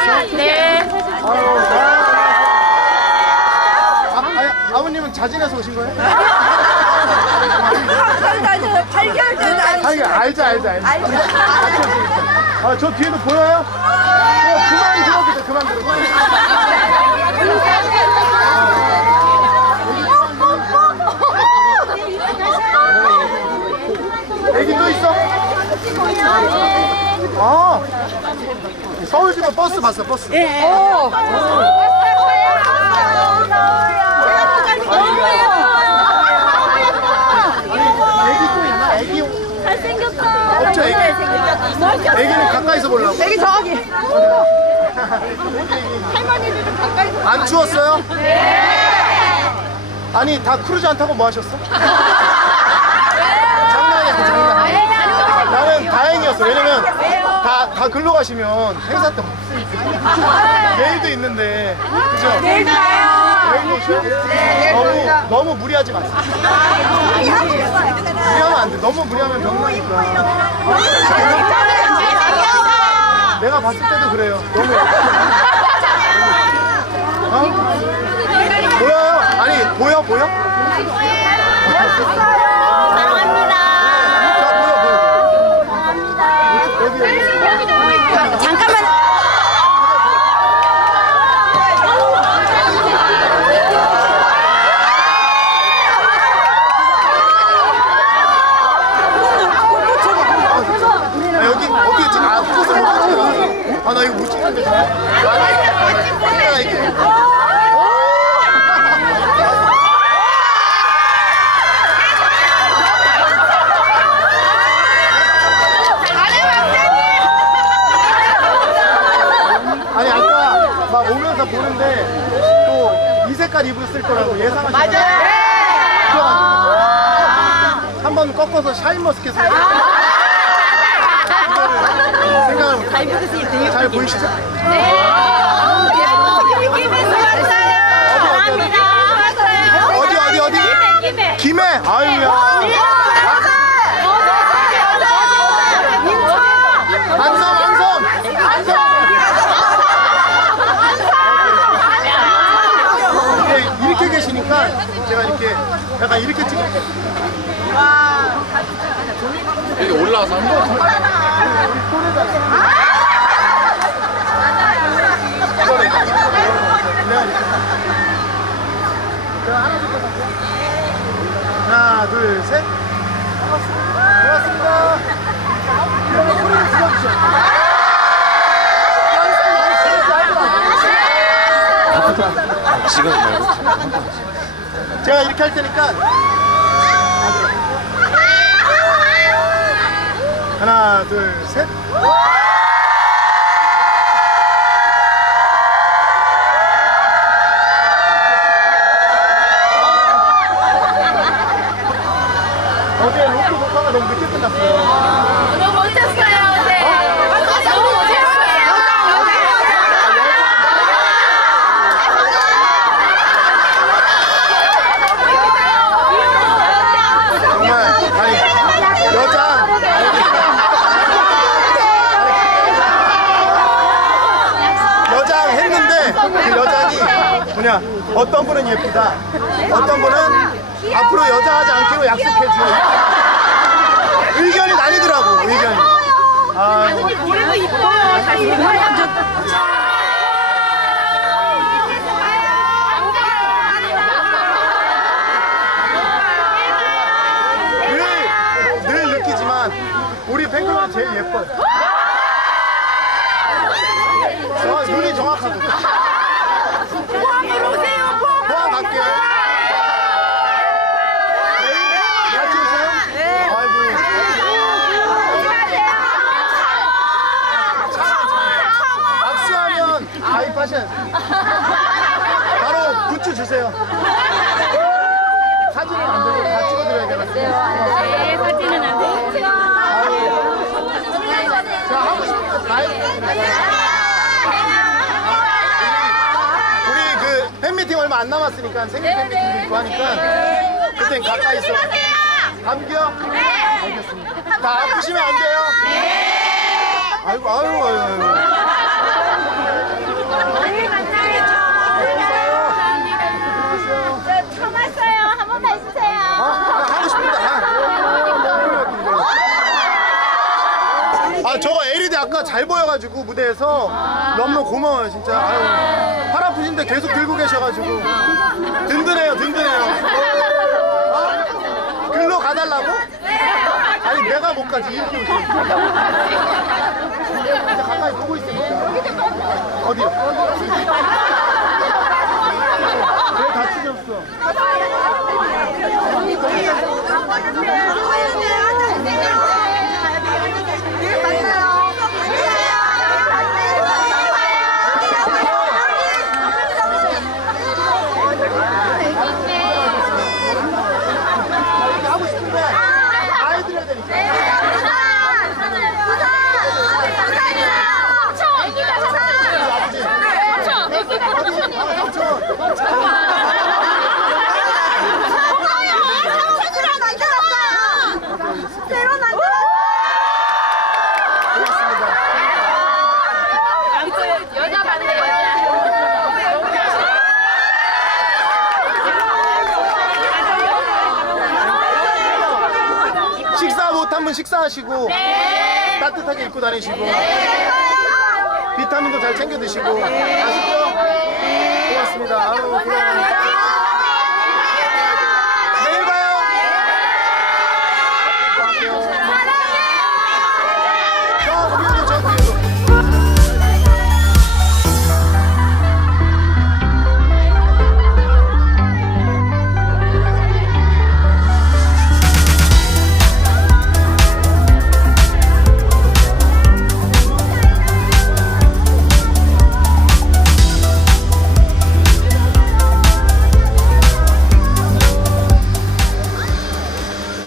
오셨어? 네. 아유, 아, 아, 아버님은 자진해서 오신 거예요? 발견 전 아니, 알죠, 알죠, 알죠. 아, 저 뒤에도 보여요? 어, 그만 들어도 돼, 그만 들어도 돼. 애기 또 있어? 아, 서울 집에 버스 봤어, 버스. 애기 또 있나? 애기 잘생겼어. 없죠, 애기? 애기는 가까이서 보려고. 여기 저기 안 추웠어요? 네. 아니 다 크루즈 안 타고 뭐 하셨어? 장난이야 장난. 나는 다행이었어. 왜냐면 다, 다 글로 가시면 행사 때 없으니까. 내일도 있는데. 그죠? 내일도 가요 내일도 오셔요? 너무, 너무 무리하지 마세요. 무리하면 안 돼. 너무 무리하면 병나니까. 내가 봤을 때도 그래요. 너무. 어? 보여요? 아니, 보여, 보여? 사랑합니다. 자, 보여, 보여. 여기, 여기. 잠깐만 아, 여기, 어떻게 지금 안 찍어서 못 찍어요? 아, 나 이거 못 찍는데. 아, 나 이게. 아니 아까 막 오면서 보는데 또 이 색깔 입었을 거라고 예상하시는 맞아요. 한번 꺾어서 샤인머스켓을 생각을 못해요. 잘 보이시죠? 어디 어디 어디? 김해. 아유야. 안성 안성. 안성. 이렇게, 계시니까 제가 이렇게 약간 이렇게 찍을게요. 여기 올라와서 한번 하나, 둘, 셋. 반갑습니다. 반갑습니다. 이러면 소리를 질러주셔. 지금 말고 제가 이렇게 할 테니까. 하나, 둘, 셋. 어제 로또 녹화가 너무 늦게 끝났어요. 너무 멋졌어요. 네. 너무 멋졌어요. 정말 아니 여자 여장 했는데 그 어떤 분은 예쁘다. 어떤 분은 앞으로 여장하지 않기로 약속해줘 의견이 나뉘더라고 의견이. 아. 노래도 이뻐요. 다시 느끼지만 우리 팬클럽이 제일 예뻐요. 어, 눈이 정확하고 포항으로 오세요 포항 포항 갈게요 같이 오세요? 네 아이고 악수하면 가입하셔야 돼요. 바로 굿즈 주세요. 사진은 안 되고 다 찍어드려야 되거든요. 네, 사진은 안 돼요. 자, 하고 싶은 거다 우리 그 팬미팅 얼마 안 남았으니까 생일 팬미팅도 있고 하니까 그땐 가까이서. 감기요? 네. 알겠습니다. 다 아프시면 안 돼요? 네. 아이고, 아이고, 아이고. 아이고. 남았어요. 한 번만 해주세요. 아, 하고 싶다. 아, 아, 아, 저거 LED 아까 잘 보여가지고 무대에서 너무너무 고마워요, 진짜. 아유, 팔 아프신데 계속 들고 계셔가지고 든든해요, 든든해요. 어? 글로 가달라고? 아니 내가 못 가지. 가까이 보고 있어. 어디? 왜 다치셨어? 이렇게 하고 싶은데 아이들해야 되니까 삼촌 여자 반대 여자. 식사 못 한분 식사하시고 따뜻하게 입고 다니시고 비타민도 잘 챙겨 드시고 아시죠? 고맙습니다. 아유, 고마워요.